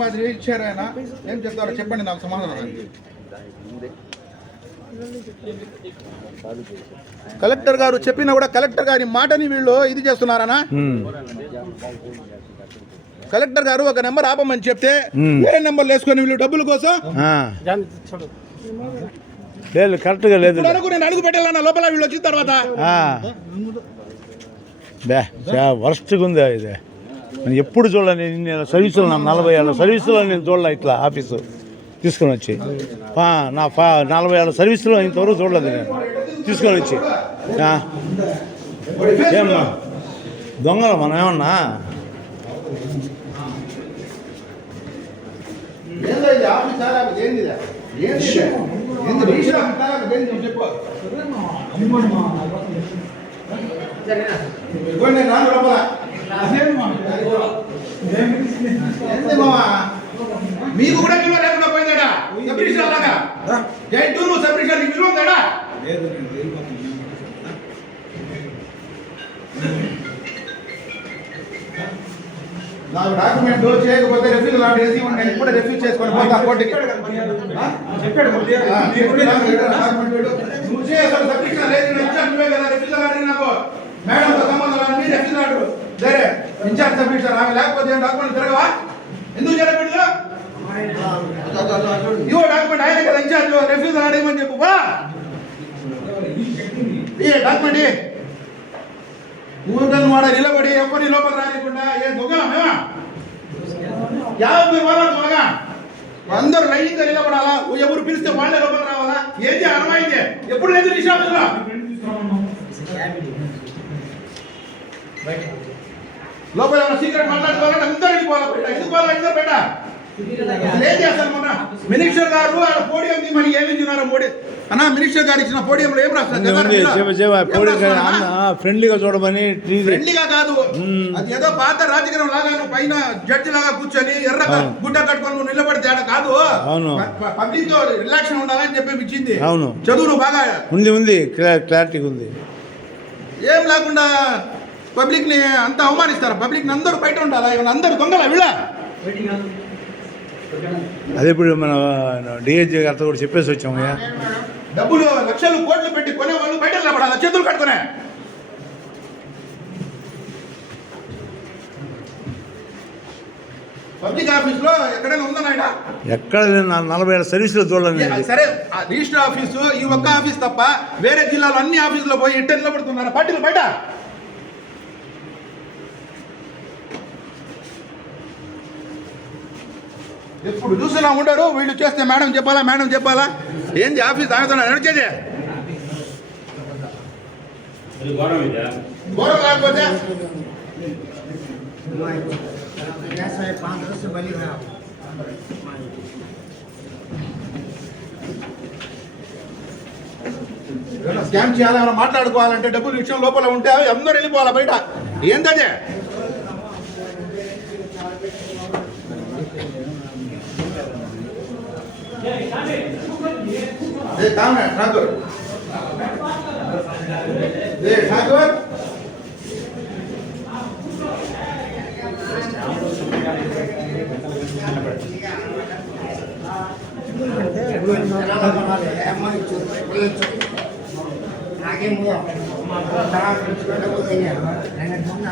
మాదిరి ఇచ్చారు ఆయన. ఏం చెప్తారో చెప్పండి నాకు సమాధానం కలెక్టర్ గారు చెప్పినా కూడా కలెక్టర్ గారి మాటని వీళ్ళు ఇది చేస్తున్నారనా? కలెక్టర్ గారు ఒక నెంబర్ ఆపమని చెప్తే. వేరే నెంబర్లు వేసుకొని వీళ్ళు డబ్బుల కోసం. లేదు కరెక్ట్గా లేదు. అనుకు నేను అడుగు పెట్టాలన్న లోపల వీళ్ళు వచ్చిన తర్వాత. వరస్ట్గా ఉంది ఇది? నేను ఎప్పుడు చూడలే నేను సర్వీసులో నా నలభై ఏళ్ళ సర్వీసులో నేను చూడలే ఇట్లా ఆఫీసు తీసుకొని వచ్చి నా ఫా నలభై ఏళ్ళ సర్వీసులో ఇంతవరకు చూడలేదు నేను తీసుకొని వచ్చి ఏమ్మా దొంగలు మనం ఏమన్నా ఏందో ఇది ఆఫీస్ సార్ ఆఫీస్ ఏంది ఇది? ఏంది ఇది? ఏంది రిజిస్టర్ ఆఫీస్ సార్ ఆఫీస్ ఏంది నువ్వు చెప్పు ఇదిగోండి నేను రాను లోపల ఏంది మావా మీకు కూడా విలువ లేకుండా పోయిందడా సబ్ రిజిస్టర్ లాగా జై టూరు సబ్ రిజిస్టర్ నీకు విలువ ఉందాడా నాకు డాక్యుమెంట్ చేయకపోతే రిఫ్యూజ్ లాంటి వేసి నేను ఇప్పుడు రిఫ్యూజ్ చేసుకొని పోతా కోర్టుకి. పెట్టు. నువ్వు చేయాల్సిన సబ్మిషన్ లేదు నువ్వే కదా రిఫ్యూజ్ లాంటి నాకు. మేడంతో సంబంధం లేదు రిఫ్యూజ్ లాంటి సరే ఇన్ఛార్జ్ సబ్మిషన్ ఆమె లేకపోతే డాక్యుమెంట్ తిరగవా? ఎందుకు జరగకూడదు ఇవో డాక్యుమెంట్ ఆయన కదా ఇన్ఛార్జ్ రిఫ్యూజ్ అడగమని చెప్పు బా ఏ డాక్యుమెంట్ ఇయ్యి. ఊరికల్ వాడ నిలబడి ఎవరిని లోపల రానికుండా ఏ దొంగలా మేమా యాభై వాళ్ళ దొంగ అందరూ లైన్గా నిలబడాలా ఎవరు పిలిస్తే వాళ్ళే లోపల రావాలా ఏంటి అర్థమైంది ఎప్పుడు లేదు నిషాదులో లోపల ఏమైనా సీక్రెట్ మాట్లాడుకోవాలంటే అందరూ వెళ్ళిపోవాలి బయట ఎందుకు పోవాలి అందరూ బయట అసలు ఏం చేస్తారు మొన్న మినిస్టర్ గారు ఆడ పోడియం మరి ఏమి ఇచ్చినారో మోడీ? అన్న మినిస్టర్ గారు ఇచ్చిన పోడియంలో ఏం రాస్తారు ఫ్రెండ్లీగా చూడమని ఫ్రెండ్లీగా కాదు. అది ఏదో పాత రాజకీయం లాగా నువ్వు పైన జడ్జి లాగా కూర్చొని ఎర్ర. గుడ్డ కట్టుకొని నువ్వు నిలబడితే ఆడ కాదు. అవును. పబ్లిక్తో రిలాక్షన్ ఉండాలని చెప్పి ఇచ్చింది. అవును. చదువు బాగా ఉంది ఉంది. క్లా- క్లారిటీగా ఉంది. ఏం లేకుండా పబ్లిక్ని అంత అవమానిస్తారు? పబ్లిక్ని అందరూ బయట ఉండాలా? ఇవన్న అందరూ దొంగల వీళ్ళ? అదే ఇప్పుడు మన డిహెచ్ఏ గారితో కూడా చెప్పేసి వచ్చామయ్యా డబ్బులు లక్షలు కోట్లు పెట్టి కొనే వాళ్ళు బయట నిలబడాలా చేతులు కట్టుకునే పబ్లిక్ ఆఫీస్లో ఎక్కడైనా ఉందా నాయన? ఎక్కడ నలభై ఏళ్ళ సర్వీసులో చూడలేదు. సరే రిజిస్టర్ ఆఫీసు ఈ ఒక్క ఆఫీస్ తప్ప వేరే జిల్లాలో అన్ని ఆఫీసులో పోయి ఇట్ట నిలబడుతున్నారు? పార్టీలు బయట? ఎప్పుడు చూసినా ఉండరు వీళ్ళు చేస్తే మేడం చెప్పాలా మేడం చెప్పాలా? ఏంది ఆఫీస్ ఆగుతున్నా నడిచేది? ఘోరం కాకపోతే? ఏమైనా స్కామ్ చేయాలి ఏమైనా మాట్లాడుకోవాలంటే డబ్బుల విషయం లోపల ఉంటే అందరూ వెళ్ళిపోవాలి బయట. ఏంటదే দে দাও না ঠাকুর দে ঠাকুর আগে মুয়া তারা কিছু কথা বলতে না